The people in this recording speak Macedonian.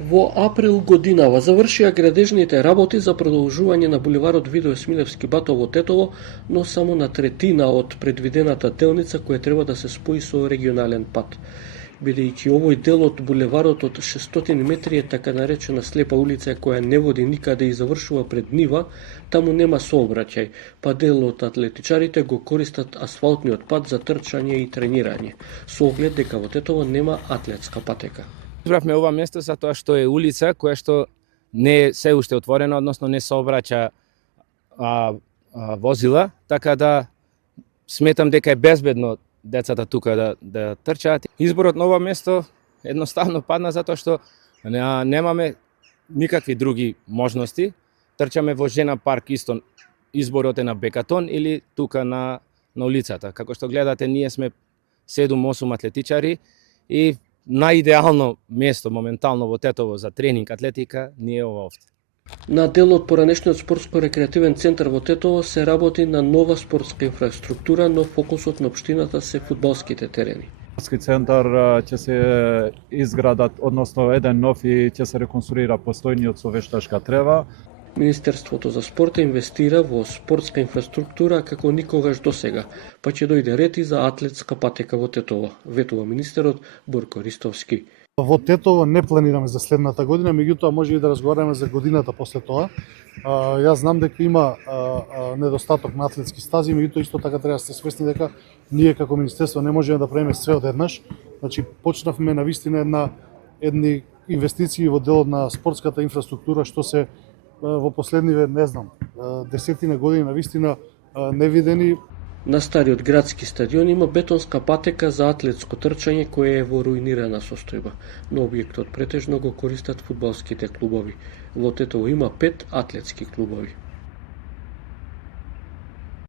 Во април годинава завршија градежните работи за продолжување на булеварот Видое Смилевски Батов во Тетово, но само на третина од предвидената делница која треба да се спои со регионален пат. Бидејќи овој дел од булеварот од 600 метри е така наречена слепа улица која не води никаде и завршува пред нива, таму нема сообраќај, па дел од атлетичарите го користат асфалтниот пат за трчање и тренирање, со оглед дека во Тетово нема атлетска патека. Избравме ова место затоа што е улица која што не е се уште отворена, односно не сообраќа возила, така да сметам дека е безбедно децата тука да трчаат. Изборот на ова место едноставно падна затоа што немаме никакви други можности. Трчаме во Жена парк исто, изборот е на Бекатон или тука на улицата. Како што гледате, ние сме 7-8 атлетичари и најидеално место моментално во Тетово за тренинг атлетика не е ова овде. На дел од поранешниот спортско-рекреативен центар во Тетово се работи на нова спортска инфраструктура, но фокусот на општината се фудбалските терени. Спортски центар ќе се изградат, односно еден нов и ќе се реконструира постојниот со вештачка трева. Министерството за спорт инвестира во спортска инфраструктура како никогаш досега, па ќе дојде ред и за атлетска патека во Тетово, ветува министерот Борко Ристовски. Во Тетово не планираме за следната година, меѓутоа може и да разговараме за годината после тоа. Јас знам дека има недостаток на атлетски стази, меѓутоа исто така треба да сте свесни дека ние како министерство не можеме да правиме све одеднаш. Значи почнавме навистина едни инвестиции во делот на спортската инфраструктура што се во последниве, не знам, десетина години навистина невидени. На стариот градски стадион има бетонска патека за атлетско трчање која е во руинирана состојба, но објектот претежно го користат фудбалските клубови. Во Тетово има 5 атлетски клубови.